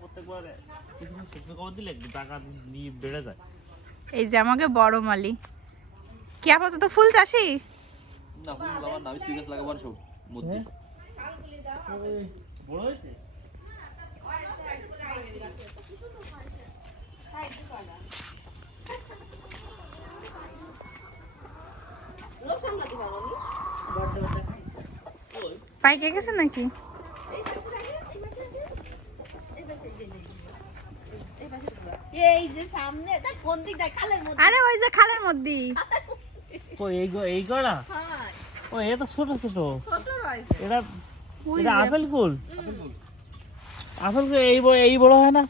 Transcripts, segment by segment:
প্রত্যেকবার কিছু শুকনো খাবার দিলে টাকা নিয়ে বেড়ে যায়। এই যে আমাকে বড় মালি কি আপাতত ফুল চাষি না ফুল লাগাবার না, আমি সিরিয়াস লাগাবার সব মধ্যে বড় হয়েছে পাইকে গেছে নাকি? আরে ওই যে খালের মধ্যে এই গড়া ও এটা ছোট ছোট এটা এটা আপেল কুল আপেল কুল এই বড় হয় না।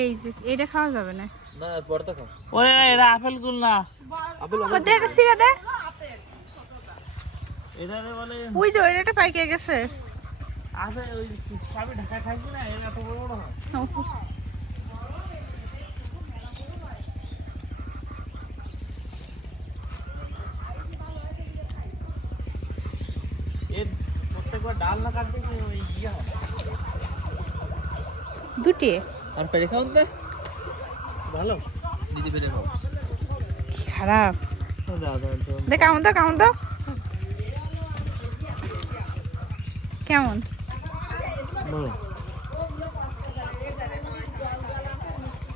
এই যে এটা খাওয়া যাবে না। না পড়তা খাও। ওরে এটা আপেল কুল না, আপেল ওদের এটা ছিঁড়ে দে। এটা বলে ওই যে ওইটা পাইকে গেছে। আছে ওই সবই ঢাকা খাইছি না, এর এত বড় বড় হয়। এর প্রত্যেকবার ডাল না কাটতে কি ওই ইয়ে হয় দুটি আর পেরে খাও তো ভালো দিদি পেরে খাও। খারাপ দাও দেখ কেমন তো কেমন বলো